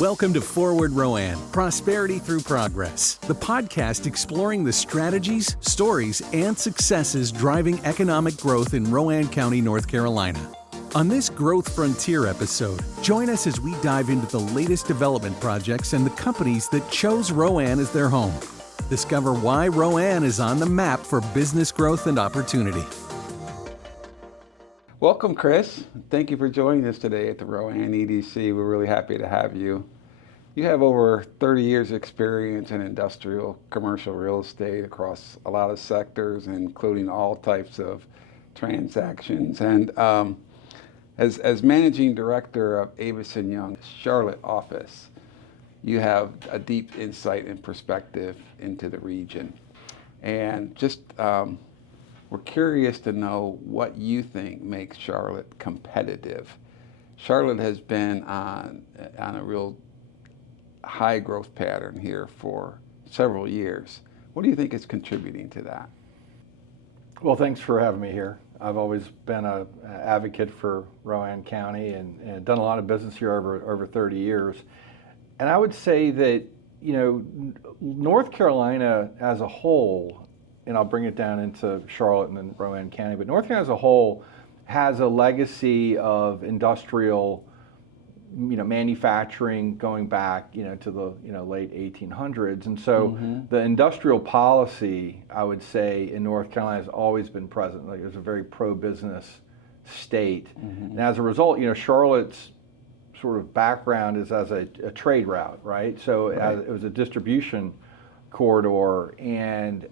Welcome to Forward Rowan, Prosperity Through Progress, the podcast exploring the strategies, stories, and successes driving economic growth in Rowan County, North Carolina. On this Growth Frontier episode, join us as we dive into the latest development projects and the companies that chose Rowan as their home. Discover why Rowan is on the map for business growth and opportunity. Welcome, Chris. Thank you for joining us today at the Rowan EDC. We're really happy to have you. You have over 30 years experience in industrial, commercial real estate across a lot of sectors, including all types of transactions. And as managing director of Avison Young's Charlotte office, you have a deep insight and perspective into the region. And just we're curious to know what you think makes Charlotte competitive. Charlotte has been on a real high growth pattern here for several years. What do you think is contributing to that? Well, thanks for having me here. I've always been an advocate for Rowan County and done a lot of business here over 30 years. And I would say that, North Carolina as a whole, and I'll bring it down into Charlotte and then Rowan County, but North Carolina as a whole has a legacy of industrial, manufacturing going back, to the, late 1800s. And so the industrial policy, I would say, in North Carolina has always been present. Like, it was a very pro-business state. And as a result, Charlotte's sort of background is as a trade route, right? So it was a distribution corridor, and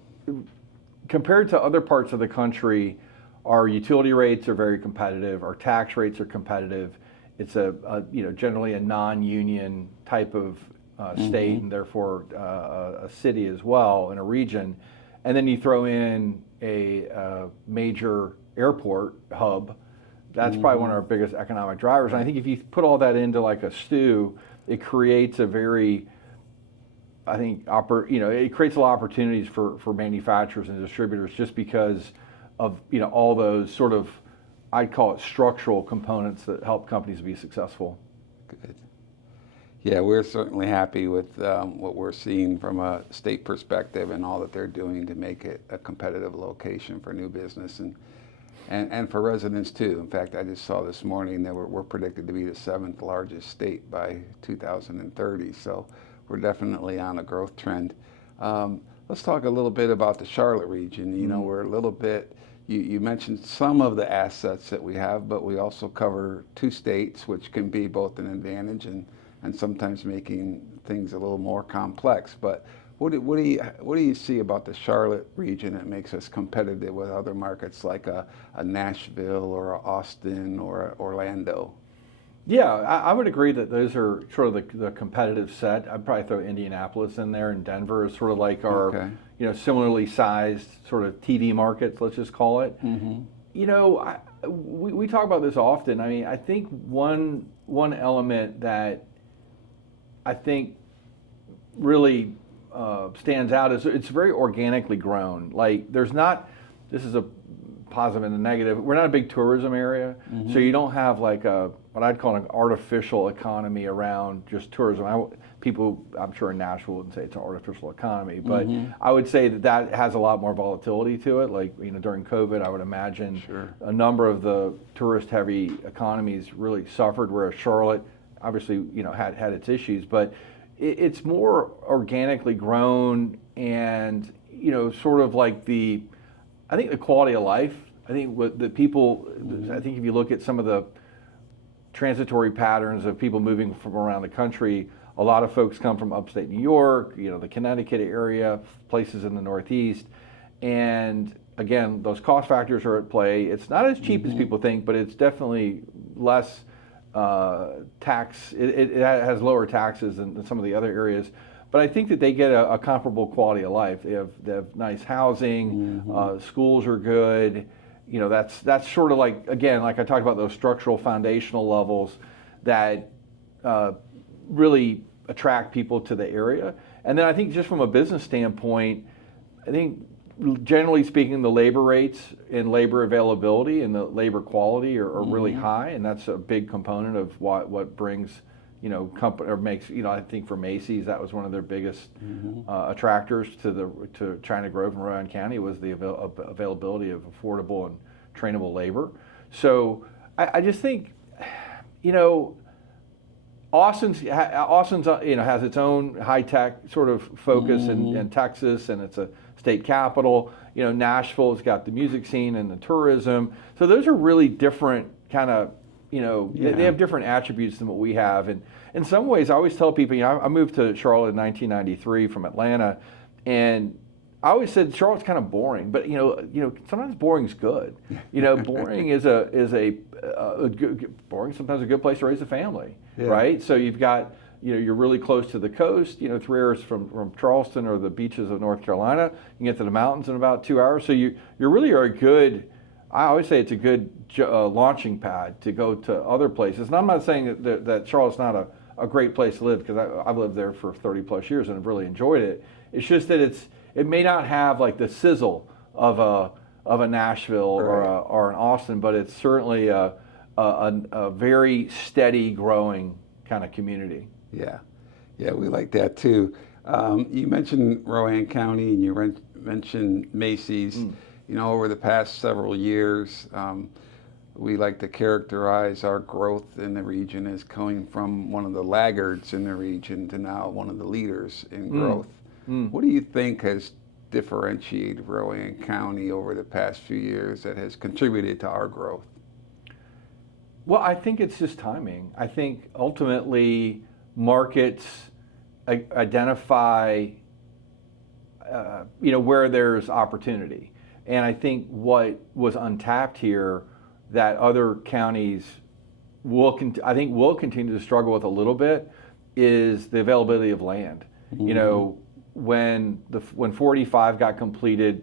compared to other parts of the country, our utility rates are very competitive, our tax rates are competitive. It's generally a non-union type of state, and therefore a city as well, in a region. And then you throw in a major airport hub. That's probably one of our biggest economic drivers. And I think if you put all that into like a stew, it creates a very, it creates a lot of opportunities for manufacturers and distributors, just because of all those sort of, I'd call it, structural components that help companies be successful. Good. Yeah, we're certainly happy with what we're seeing from a state perspective and all that they're doing to make it a competitive location for new business and for residents too. In fact, I just saw this morning that we're predicted to be the 7th largest state by 2030. So we're definitely on a growth trend. Let's talk a little bit about the Charlotte region. We're a little bit, you mentioned some of the assets that we have, but we also cover 2 states, which can be both an advantage and sometimes making things a little more complex. But what do you see about the Charlotte region that makes us competitive with other markets like a Nashville or a Austin or a Orlando? Yeah, I would agree that those are sort of the competitive set. I'd probably throw Indianapolis in there, and Denver is sort of like our, similarly sized sort of TV markets, let's just call it. We talk about this often. I mean, I think one element that I think really stands out is it's very organically grown. Like, this is a positive and a negative. We're not a big tourism area, so you don't have like what I'd call an artificial economy around just tourism. People, I'm sure in Nashville wouldn't say it's an artificial economy, but I would say that has a lot more volatility to it. Like, during COVID, I would imagine a number of the tourist-heavy economies really suffered, whereas Charlotte obviously, had its issues, but it's more organically grown, and sort of like I think the quality of life. I think what the people. I think if you look at some of the transitory patterns of people moving from around the country, a lot of folks come from upstate New York, the Connecticut area, places in the Northeast, and again, those cost factors are at play. It's not as cheap as people think, but it's definitely less tax. It has lower taxes than some of the other areas. But I think that they get a comparable quality of life. They have nice housing, schools are good. That's sort of like, again, like I talked about, those structural foundational levels that really attract people to the area. And then I think just from a business standpoint, I think generally speaking, the labor rates and labor availability and the labor quality are really high, and that's a big component of what brings company or makes, I think for Macy's, that was one of their biggest attractors to trying to grow from Rowan County was the availability of affordable and trainable labor. So I just think, Austin's has its own high tech sort of focus in Texas, and it's a state capital. Nashville's got the music scene and the tourism. So those are really different kind of, they have different attributes than what we have. And in some ways, I always tell people, I moved to Charlotte in 1993 from Atlanta, and I always said Charlotte's kind of boring, but sometimes boring's good. Boring is a good, boring sometimes a good place to raise a family, right? So you've got you're really close to the coast. 3 hours from Charleston or the beaches of North Carolina. You can get to the mountains in about 2 hours. So you really are a good. I always say it's a good launching pad to go to other places. And I'm not saying that Charlotte's not a great place to live, because I've lived there for 30 plus years and I've really enjoyed it. It's just that it may not have like the sizzle of a Nashville or an Austin, but it's certainly a very steady growing kind of community. Yeah, we like that too. You mentioned Rowan County and you mentioned Macy's. Over the past several years, we like to characterize our growth in the region as coming from one of the laggards in the region to now one of the leaders in growth. What do you think has differentiated Rowan County over the past few years that has contributed to our growth? Well, I think it's just timing. I think ultimately markets identify where there's opportunity. And I think what was untapped here that other counties will continue to struggle with a little bit is the availability of land. When 45 got completed,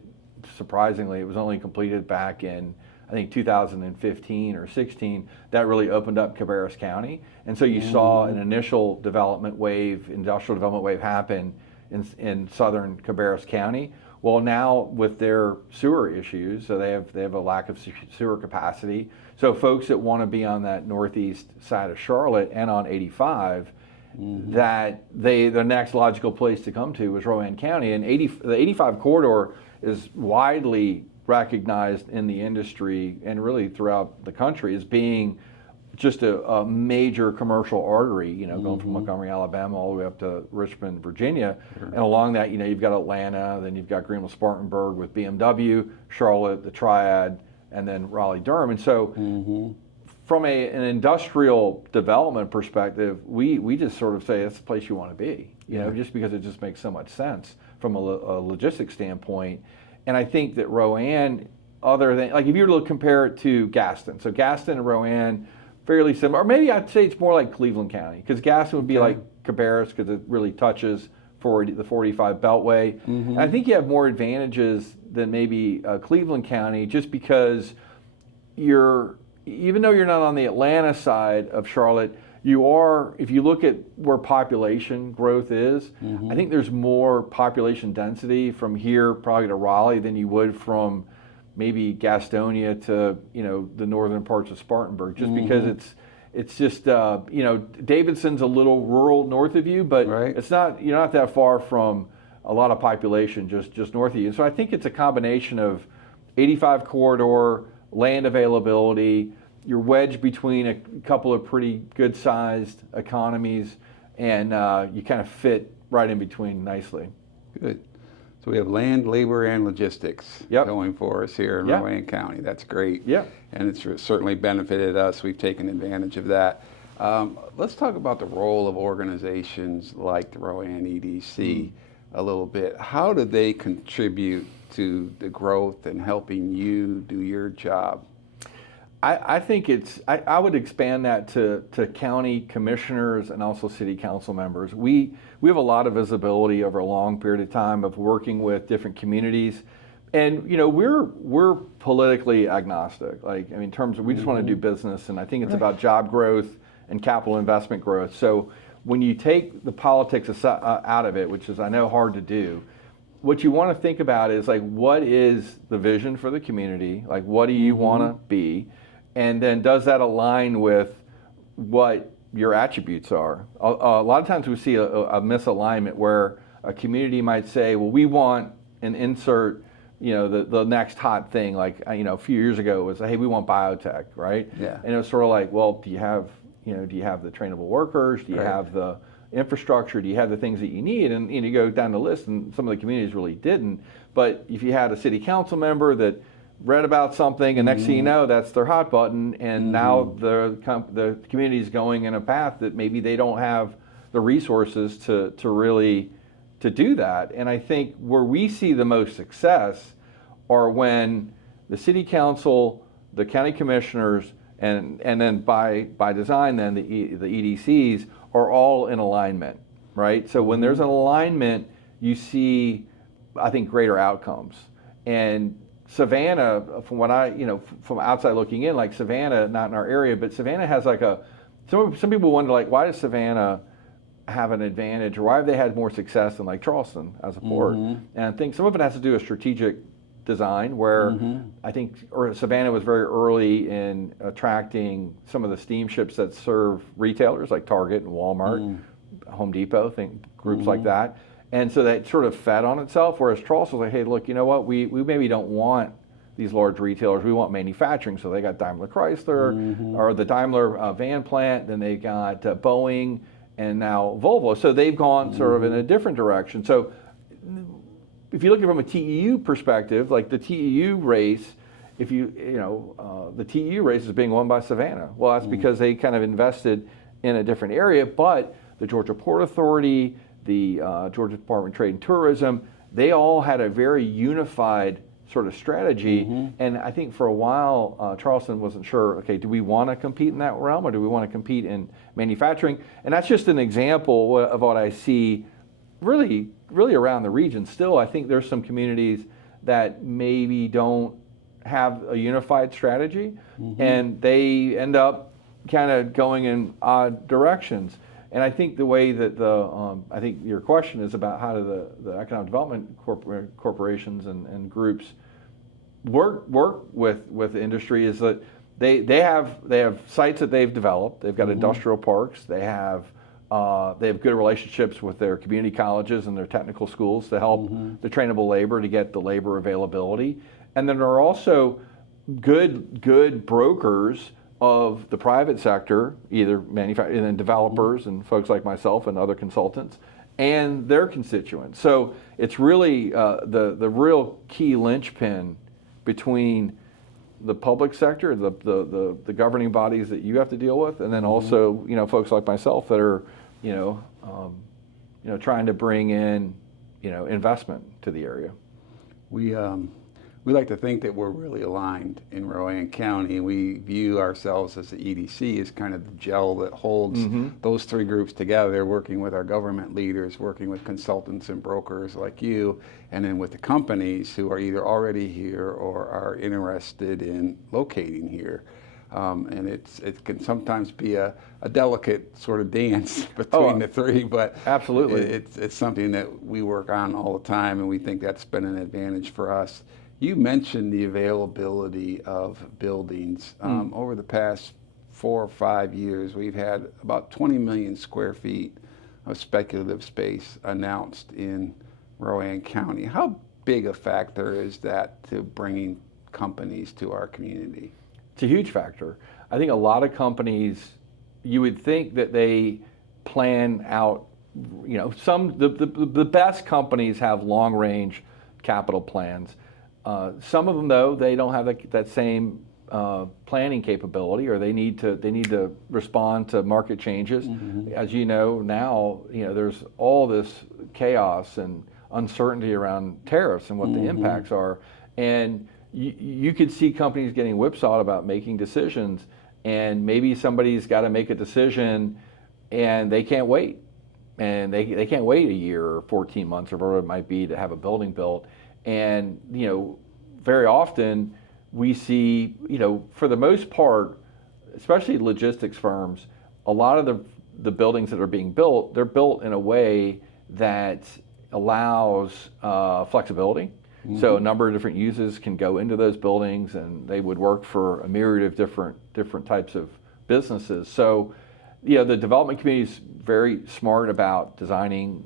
surprisingly, it was only completed back in, I think, 2015 or 16, that really opened up Cabarrus County. And so you saw an initial industrial development wave happen in southern Cabarrus County. Well, now with their sewer issues, so they have a lack of sewer capacity. So folks that want to be on that northeast side of Charlotte and on 85, that the next logical place to come to was Rowan County. And the 85 corridor is widely recognized in the industry and really throughout the country as being just a major commercial artery, going from Montgomery, Alabama, all the way up to Richmond, Virginia. And along that, you've got Atlanta, then you've got Greenville-Spartanburg with BMW, Charlotte, the Triad, and then Raleigh-Durham. And so from an industrial development perspective, we just sort of say it's the place you want to be, just because it just makes so much sense from a logistics standpoint. And I think that Rowan, other than, like if you were to compare it to Gaston, so Gaston and Rowan, fairly similar, or maybe I'd say it's more like Cleveland County, because Gaston would be like Cabarrus because it really touches the 45 Beltway. And I think you have more advantages than maybe Cleveland County, just because even though you're not on the Atlanta side of Charlotte, you are, if you look at where population growth is, I think there's more population density from here probably to Raleigh than you would from maybe Gastonia to the northern parts of Spartanburg, just because it's just Davidson's a little rural north of you, but it's not, you're not that far from a lot of population just north of you. And so I think it's a combination of 85 corridor, land availability, you're wedged between a couple of pretty good sized economies, and you kind of fit right in between nicely. Good. So we have land, labor, and logistics going for us here in Rowan County. That's great. Yeah. And it's certainly benefited us. We've taken advantage of that. Let's talk about the role of organizations like the Rowan EDC a little bit. How do they contribute to the growth and helping you do your job? I think I would expand that to county commissioners and also city council members. We have a lot of visibility over a long period of time of working with different communities, and we're politically agnostic. Like, in terms of, we just want to do business, and I think it's about job growth and capital investment growth. So when you take the politics out of it, which is, I know, hard to do, what you want to think about is, like, what is the vision for the community? Like, what do you want to be? And then does that align with what your attributes are. A lot of times we see a misalignment where a community might say, well, we want an insert, the next hot thing. Like, a few years ago it was, hey, we want biotech, right? Yeah. And it was sort of like, well, do you have the trainable workers? Do you have the infrastructure? Do you have the things that you need? And you go down the list, and some of the communities really didn't. But if you had a city council member that read about something, and next thing you know, that's their hot button, and now the community is going in a path that maybe they don't have the resources to really to do that. And I think where we see the most success are when the city council, the county commissioners, and then by design, then the EDCs are all in alignment, right? So when there's an alignment, you see, I think, greater outcomes. And Savannah, from what from outside looking in, like Savannah, not in our area, but Savannah has like some people wonder, like, why does Savannah have an advantage, or why have they had more success than like Charleston as a port? And I think some of it has to do with strategic design, where I think Savannah was very early in attracting some of the steamships that serve retailers like Target and Walmart, Home Depot, groups like that. And so that sort of fed on itself, whereas Charleston was like, hey, look, you know what, we maybe don't want these large retailers, we want manufacturing. So they got Daimler Chrysler, or the Daimler van plant, then they got Boeing, and now Volvo. So they've gone sort of in a different direction. So if you look at it from a TEU perspective, like the TEU race, the TEU race is being won by Savannah. Well, that's because they kind of invested in a different area, but the Georgia Port Authority, the Georgia Department of Trade and Tourism, they all had a very unified sort of strategy. And I think for a while, Charleston wasn't sure, okay, do we want to compete in that realm, or do we want to compete in manufacturing? And that's just an example of what I see really around the region. Still, I think there's some communities that maybe don't have a unified strategy, and they end up kind of going in odd directions. And I think the way that I think your question is about how do the economic development corporations and groups work with the industry is that they have sites that they've developed. They've got industrial parks. They have good relationships with their community colleges and their technical schools to help the trainable labor to get the labor availability. And then there are also good brokers of the private sector, either manufacturers and then developers and folks like myself and other consultants, and their constituents. So it's really the real key linchpin between the public sector, the governing bodies that you have to deal with, and then also folks like myself that are trying to bring in investment to the area. We like to think that we're really aligned in Rowan County. We view ourselves as the EDC as kind of the gel that holds those three groups together, working with our government leaders, working with consultants and brokers like you, and then with the companies who are either already here or are interested in locating here. And it can sometimes be a delicate sort of dance between the three, but absolutely, it's something that we work on all the time, and we think that's been an advantage for us. You mentioned the availability of buildings. Over the past 4 or 5 years, we've had about 20 million square feet of speculative space announced in Rowan County. How big a factor is that to bringing companies to our community? It's a huge factor. I think a lot of companies, you would think that they plan out, the best companies have long range capital plans. Some of them, though, they don't have that same planning capability, or they need to respond to market changes. As you know now, there's all this chaos and uncertainty around tariffs and what the impacts are, and you could see companies getting whipsawed about making decisions, and maybe somebody's got to make a decision, and they can't wait, and they can't wait a year or 14 months or whatever it might be to have a building built. And very often we see, for the most part, especially logistics firms, a lot of the buildings that are being built, they're built in a way that allows flexibility. So a number of different uses can go into those buildings, and they would work for a myriad of different types of businesses. So the development community is very smart about designing,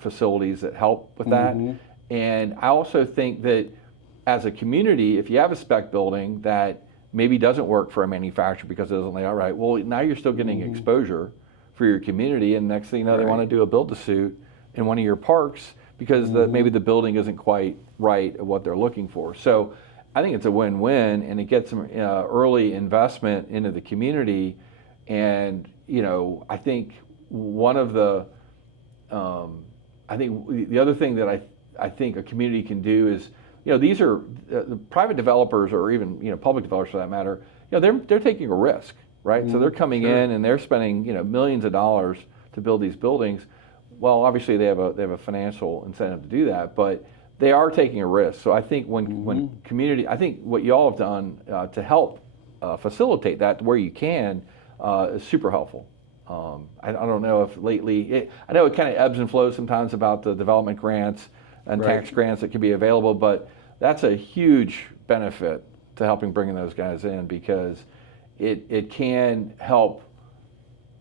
facilities that help with that. And I also think that as a community, if you have a spec building that maybe doesn't work for a manufacturer because it doesn't lay out right, well, now you're still getting exposure for your community, and next thing you know, they want to do a build-to-suit in one of your parks because maybe the building isn't quite right at what they're looking for. So I think it's a win-win, and it gets some early investment into the community. And I think one of the I think the other thing that I think a community can do is, these are the private developers, or even public developers for that matter. They're taking a risk, right? So they're coming in and they're spending millions of dollars to build these buildings. Well, obviously they have a financial incentive to do that, but they are taking a risk. So I think when community, I think what you all have done to help facilitate that where you can is super helpful. I don't know if lately, I know it kind of ebbs and flows sometimes about the development grants and tax grants that can be available, but that's a huge benefit to helping bringing those guys in, because it can help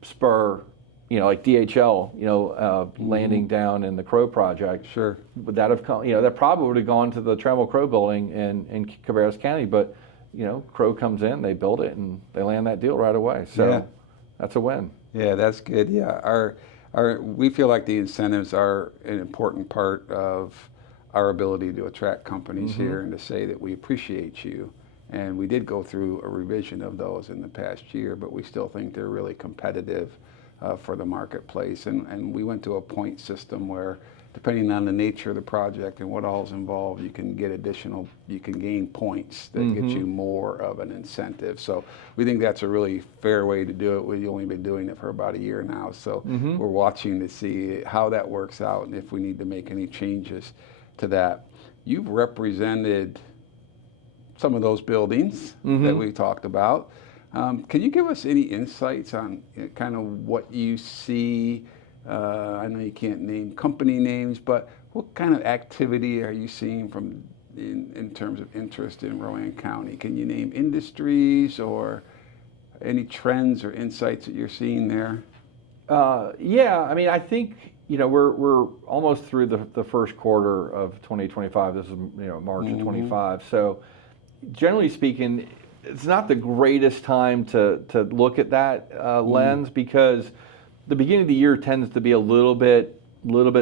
spur, like DHL, landing down in the Crow project. Sure. Would that have come, that probably would have gone to the Trammell Crow building in Cabarrus County, but, Crow comes in, they build it, and they land that deal right away. So that's a win. Yeah, that's good. Yeah, we feel like the incentives are an important part of our ability to attract companies here and to say that we appreciate you. And we did go through a revision of those in the past year, but we still think they're really competitive for the marketplace. And we went to a point system where, depending on the nature of the project and what all is involved, you can gain points that get you more of an incentive. So we think that's a really fair way to do it. We've only been doing it for about a year now. So we're watching to see how that works out and if we need to make any changes to that. You've represented some of those buildings that we talked about. Can you give us any insights on kind of what you see? I know you can't name company names, but what kind of activity are you seeing in terms of interest in Rowan County? Can you name industries or any trends or insights that you're seeing there? I mean, I think we're almost through the first quarter of 2025. This is March of 25. So generally speaking, it's not the greatest time to look at that lens, because the beginning of the year tends to be a little bit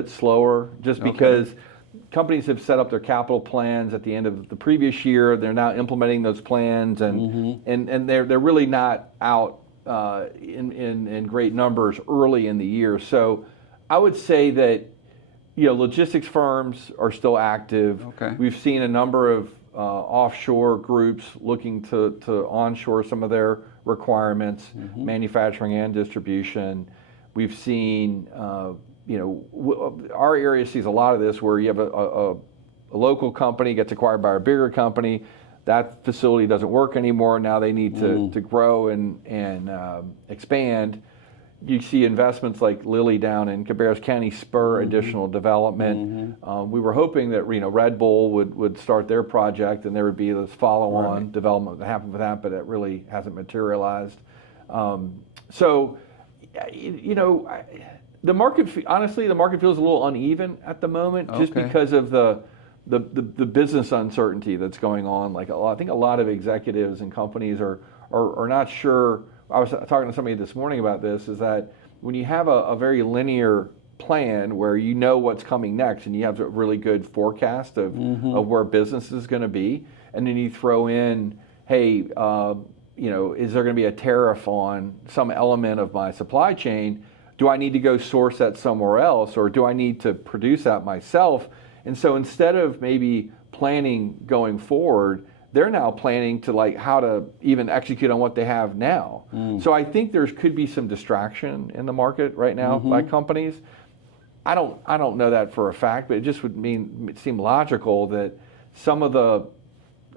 slower, just because companies have set up their capital plans at the end of the previous year. They're now implementing those plans, and they're really not out in great numbers early in the year. So I would say that logistics firms are still active. We've seen a number of offshore groups looking to onshore some of their requirements, manufacturing and distribution. We've seen, our area sees a lot of this, where you have a local company gets acquired by a bigger company. That facility doesn't work anymore. Now they need to grow and expand. You see investments like Lilly down in Cabarrus County spur additional development. We were hoping that Red Bull would start their project, and there would be this follow-on development that happened with that, but it really hasn't materialized. The market, honestly, the market feels a little uneven at the moment, just because of the business uncertainty that's going on. Like I think a lot of executives and companies are not sure. I was talking to somebody this morning about this, is that when you have a very linear plan where you know what's coming next and you have a really good forecast of where business is going to be, and then you throw in, hey, is there going to be a tariff on some element of my supply chain? Do I need to go source that somewhere else, or do I need to produce that myself? And so instead of maybe planning going forward, they're now planning to how to even execute on what they have now. So I think there could be some distraction in the market right now by companies. I don't know that for a fact, but it just would seem logical that some of the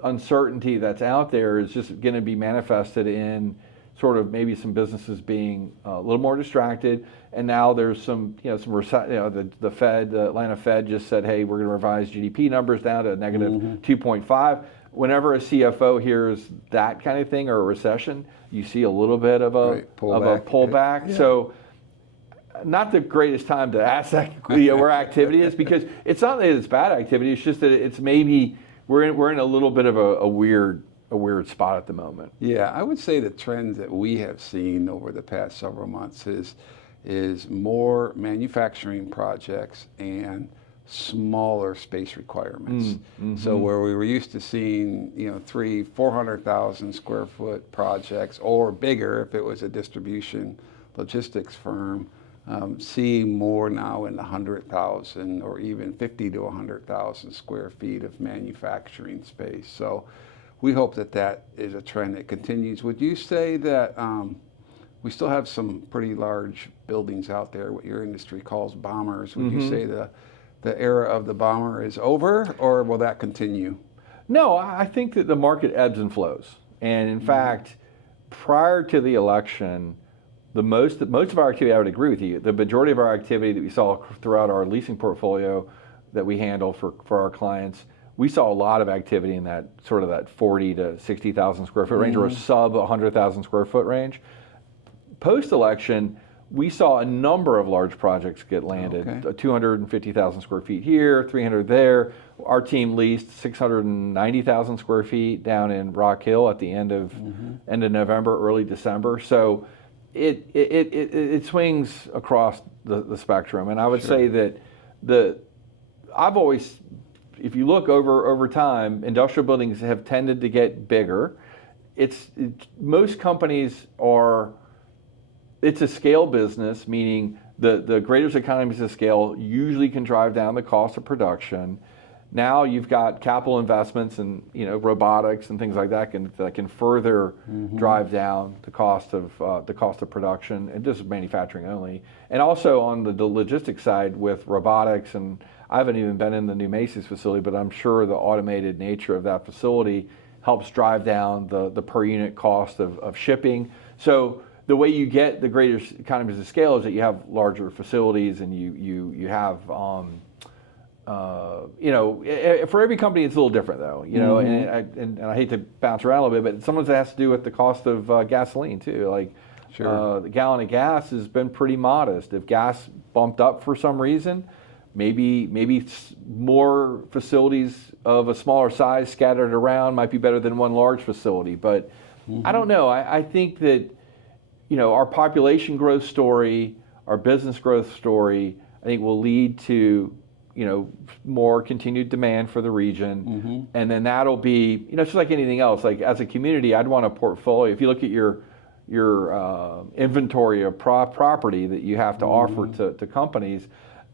uncertainty that's out there is just going to be manifested in sort of maybe some businesses being a little more distracted. And now there's the Fed, the Atlanta Fed just said, hey, we're going to revise GDP numbers down to negative 2.5. Whenever a CFO hears that kind of thing, or a recession, you see a little bit of a pullback. Yeah. So not the greatest time to ask that, where activity is, because it's not that it's bad activity. It's just that it's maybe we're in a little bit of a weird spot at the moment. Yeah, I would say the trends that we have seen over the past several months is more manufacturing projects and smaller space requirements. So where we were used to seeing 300,000-400,000 square foot projects, or bigger if it was a distribution logistics firm, seeing more now in the 100,000 or even 50 to 100,000 square feet of manufacturing space. So we hope that is a trend that continues. Would you say that we still have some pretty large buildings out there, what your industry calls bombers? Would you say the era of the bomber is over, or will that continue? No, I think that the market ebbs and flows. And in fact, prior to the election, most of our activity, I would agree with you, the majority of our activity that we saw throughout our leasing portfolio that we handle for our clients, we saw a lot of activity in that sort of that 40 to 60,000 square foot range, or a sub 100,000 square foot range. Post-election, we saw a number of large projects get landed, 250,000 square feet here, 300 there. Our team leased 690,000 square feet down in Rock Hill at the end of November, early December. So it swings across the spectrum. And I would say that I've always, if you look over time, industrial buildings have tended to get bigger. Most companies are, it's a scale business, meaning the greatest economies of scale usually can drive down the cost of production. Now you've got capital investments and robotics and things like that can further drive down the cost of production, and just manufacturing only. And also on the logistics side with robotics, and I haven't even been in the new Macy's facility, but I'm sure the automated nature of that facility helps drive down the per unit cost of shipping. So the way you get the greatest economies of scale is that you have larger facilities, and you have for every company it's a little different though, and I hate to bounce around a little bit, but some of it has to do with the cost of gasoline too. Like the gallon of gas has been pretty modest. If gas bumped up for some reason, maybe more facilities of a smaller size scattered around might be better than one large facility. But I don't know. I think that our population growth story, our business growth story, I think will lead to more continued demand for the region, and then that'll be it's just like anything else. Like as a community, I'd want a portfolio. If you look at your inventory of property that you have to offer to companies,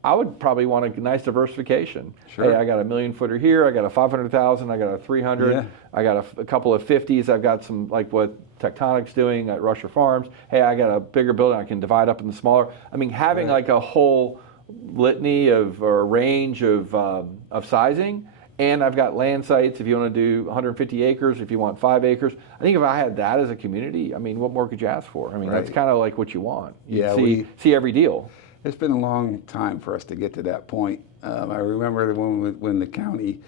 I would probably want a nice diversification. Hey, I got a 1,000,000 footer here, I got a 500,000, I got a 300, I got a couple of 50s, I've got some like what Tectonic's doing at Rusher Farms. Hey, I got a bigger building I can divide up into smaller. I mean, having like a whole litany of or range of sizing, and I've got land sites if you want to do 150 acres, if you want 5 acres. I think if I had that as a community, I mean, what more could you ask for? I mean, that's kind of like what you want. You see every deal. It's been a long time for us to get to that point. I remember when the county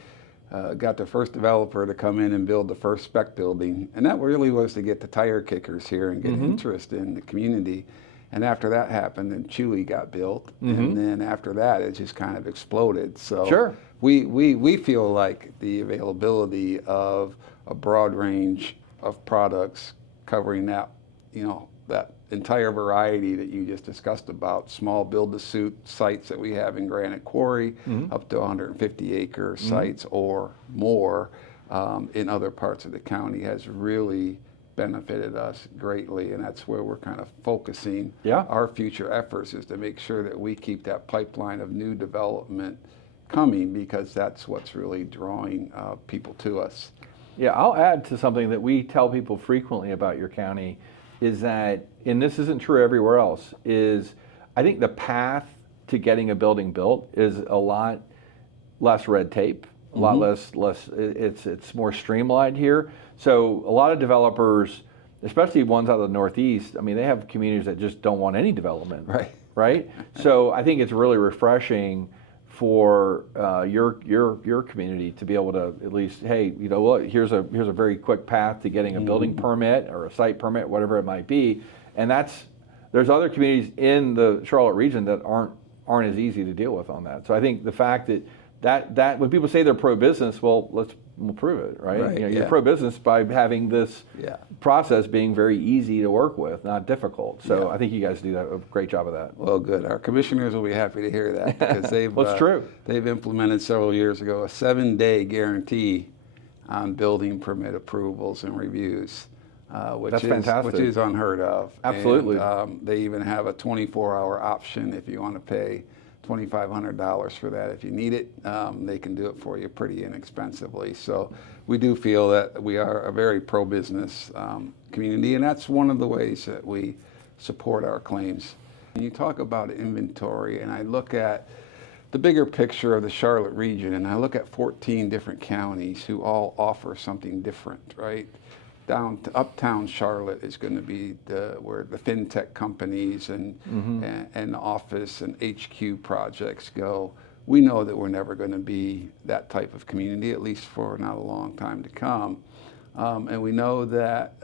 got the first developer to come in and build the first spec building, and that really was to get the tire kickers here and get interest in the community. And after that happened, then Chewy got built, and then after that, it just kind of exploded. So we feel like the availability of a broad range of products covering that, that entire variety that you just discussed about, small build-to-suit sites that we have in Granite Quarry, up to 150-acre sites or more in other parts of the county, has really benefited us greatly, and that's where we're kind of focusing our future efforts, is to make sure that we keep that pipeline of new development coming, because that's what's really drawing people to us. Yeah, I'll add to something that we tell people frequently about your county, is that, and this isn't true everywhere else, is I think the path to getting a building built is a lot less red tape, a lot less it's more streamlined here. So a lot of developers, especially ones out of the Northeast, I mean, they have communities that just don't want any development. Right? So I think it's really refreshing for your community to be able to at least, hey, you know what, here's a very quick path to getting a building permit or a site permit, whatever it might be, and there's other communities in the Charlotte region that aren't as easy to deal with on that. So I think the fact that when people say they're pro-business, well, we'll prove it, right? You know, you're pro-business by having this process being very easy to work with, not difficult. So I think you guys do a great job of that. Well, good. Our commissioners will be happy to hear that because they've well, it's true. They've implemented several years ago a 7-day guarantee on building permit approvals and reviews, That's fantastic. which is unheard of. Absolutely. And, they even have a 24-hour option if you want to pay $2,500 for that. If you need it, they can do it for you pretty inexpensively. So we do feel that we are a very pro-business community, and that's one of the ways that we support our claims. When you talk about inventory, and I look at the bigger picture of the Charlotte region, and I look at 14 different counties who all offer something different, right? Down to uptown Charlotte is going to be where the fintech companies and office and HQ projects go. We know that we're never going to be that type of community, at least for not a long time to come. And we know that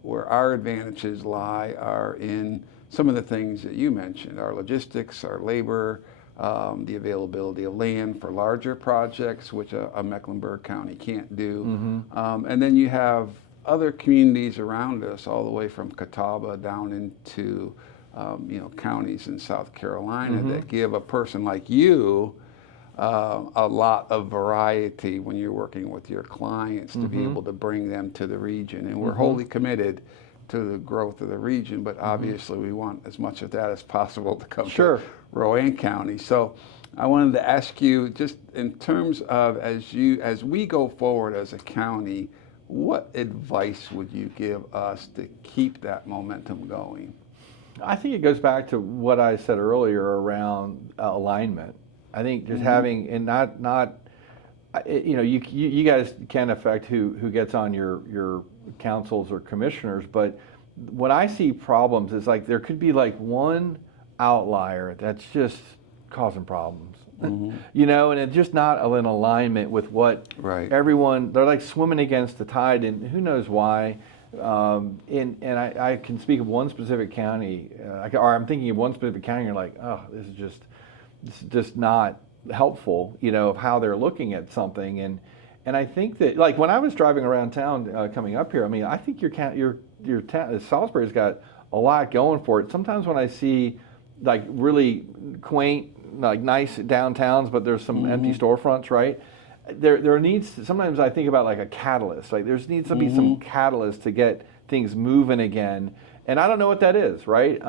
where our advantages lie are in some of the things that you mentioned, our logistics, our labor, the availability of land for larger projects, which a Mecklenburg County can't do. And then you have other communities around us, all the way from Catawba down into counties in South Carolina that give a person like you a lot of variety when you're working with your clients to be able to bring them to the region. And we're wholly committed to the growth of the region, but obviously we want as much of that as possible to come to Rowan County. So I wanted to ask you, just in terms of as we go forward as a county, what advice would you give us to keep that momentum going? I think it goes back to what I said earlier around alignment. I think just having, and not you guys can affect who gets on your councils or commissioners, but when I see problems, it's like there could be like one outlier that's just causing problems. And it's just not in alignment with what everyone, they're like swimming against the tide, and who knows why. And I can speak of one specific county, or I'm thinking of one specific county, and you're like, oh, this is just not helpful, of how they're looking at something. And I think that, like, when I was driving around town coming up here, I mean, I think your town, Salisbury's got a lot going for it. Sometimes when I see like really quaint, like nice downtowns, but there's some empty storefronts, right? There needs to, sometimes I think about like a catalyst. Like there needs to be some catalyst to get things moving again, and I don't know what that is, right?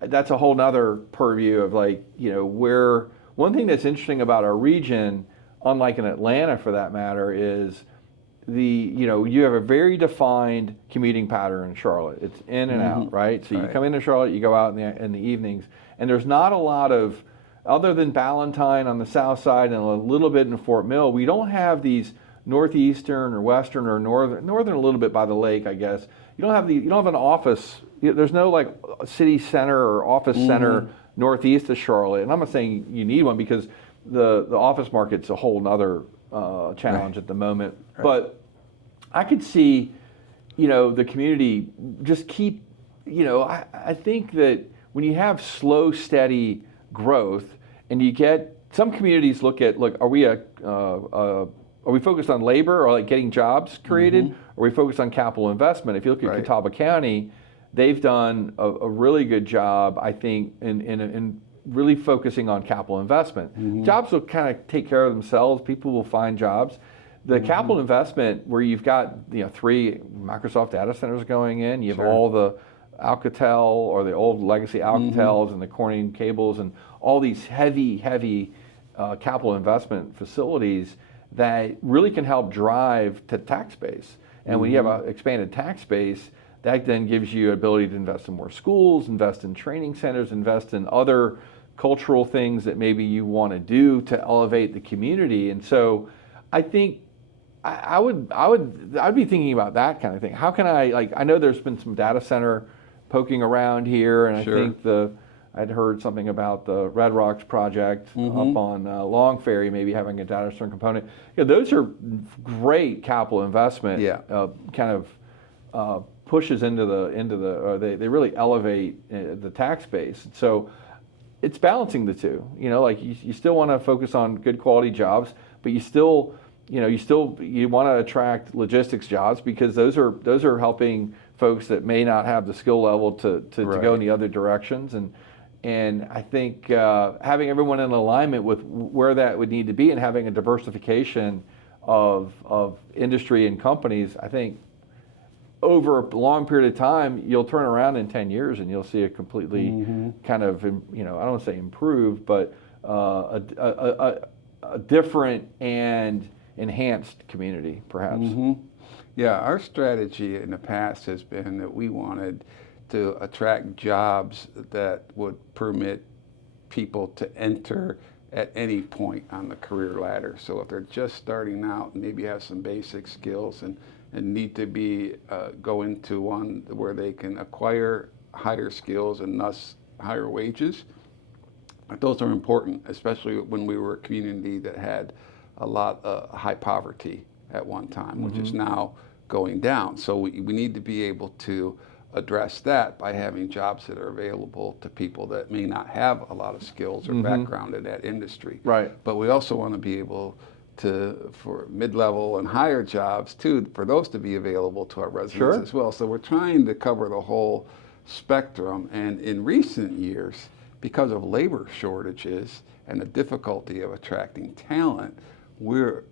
That's a whole nother purview of like where. One thing that's interesting about our region, unlike in Atlanta for that matter, is you have a very defined commuting pattern in Charlotte. It's in and out, right? So you come into Charlotte, you go out in the evenings, and there's not a lot of, other than Ballantyne on the south side and a little bit in Fort Mill, we don't have these northeastern or western or northern a little bit by the lake, I guess. You don't have an office. There's no like city center or office center northeast of Charlotte. And I'm not saying you need one, because the office market's a whole nother challenge at the moment. But I could see, the community just keep, I think that when you have slow, steady growth, and you get some communities look, are we focused on labor or like getting jobs created? Or are we focused on capital investment? If you look at Catawba County, they've done a really good job, I think, in really focusing on capital investment. Jobs will kind of take care of themselves. People will find jobs. The capital investment, where you've got 3 Microsoft data centers going in, you have all the Alcatel or the old legacy Alcatels and the Corning cables and all these heavy capital investment facilities that really can help drive to tax base. And when you have an expanded tax base, that then gives you ability to invest in more schools, invest in training centers, invest in other cultural things that maybe you want to do to elevate the community. And so I think I'd be thinking about that kind of thing. How can I know there's been some data center poking around here, and I I'd heard something about the Red Rocks project up on Long Ferry, maybe having a data center component. Those are great capital investment. Kind of pushes into the they really elevate the tax base. So it's balancing the two. Like you still want to focus on good quality jobs, but you still want to attract logistics jobs, because those are helping folks that may not have the skill level to go in the other directions. And I think having everyone in alignment with where that would need to be, and having a diversification of industry and companies, I think over a long period of time, you'll turn around in 10 years and you'll see a completely kind of, I don't want to say improved, but a different and enhanced community, perhaps. Yeah, our strategy in the past has been that we wanted to attract jobs that would permit people to enter at any point on the career ladder. So if they're just starting out and maybe have some basic skills and need to be go into one where they can acquire higher skills and thus higher wages, those are important, especially when we were a community that had a lot of high poverty at one time, which is now going down. So we need to be able to address that by having jobs that are available to people that may not have a lot of skills or background in that industry. Right. But we also want to be able to, for mid-level and higher jobs too, for those to be available to our residents as well. So we're trying to cover the whole spectrum. And in recent years, because of labor shortages and the difficulty of attracting talent, we're,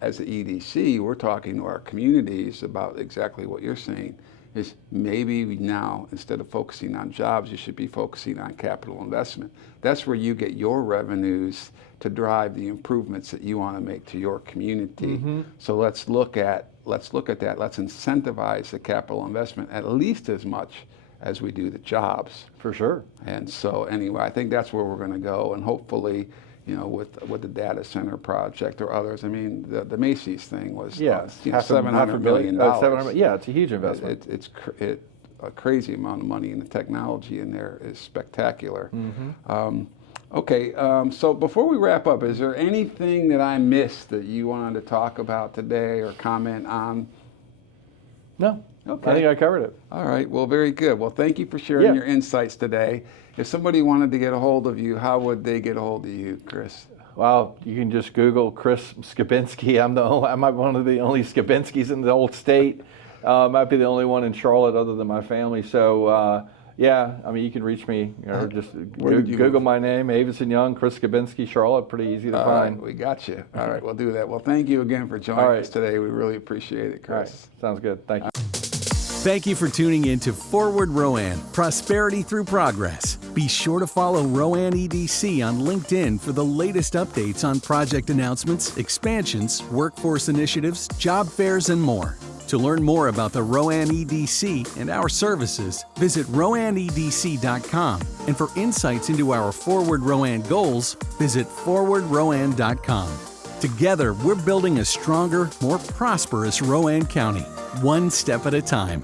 as the EDC, we're talking to our communities about exactly what you're saying, is maybe now, instead of focusing on jobs, you should be focusing on capital investment. That's where you get your revenues to drive the improvements that you want to make to your community. So let's look at that. Let's incentivize the capital investment at least as much as we do the jobs. For sure. And so anyway, I think that's where we're going to go, and hopefully, with the data center project or others. I mean, the Macy's thing was $700 million. It's a huge investment. It's a crazy amount of money, and the technology in there is spectacular. Okay, so before we wrap up, is there anything that I missed that you wanted to talk about today or comment on? No. Okay. I think I covered it. All right. Well, very good. Well, thank you for sharing your insights today. If somebody wanted to get a hold of you, how would they get a hold of you, Chris? Well, you can just Google Chris Skibinski. I might be one of the only Skibinskis in the whole state. Might be the only one in Charlotte other than my family. So, you can reach me, or just Google my name, Avison Young, Chris Skibinski, Charlotte. Pretty easy to find. Right, we got you. All right, we'll do that. Well, thank you again for joining us today. We really appreciate it, Chris. All right. Sounds good. Thank you. Thank you for tuning in to Forward Rowan, Prosperity Through Progress. Be sure to follow Rowan EDC on LinkedIn for the latest updates on project announcements, expansions, workforce initiatives, job fairs, and more. To learn more about the Rowan EDC and our services, visit rowanedc.com. And for insights into our Forward Rowan goals, visit forwardrowan.com. Together, we're building a stronger, more prosperous Rowan County, one step at a time.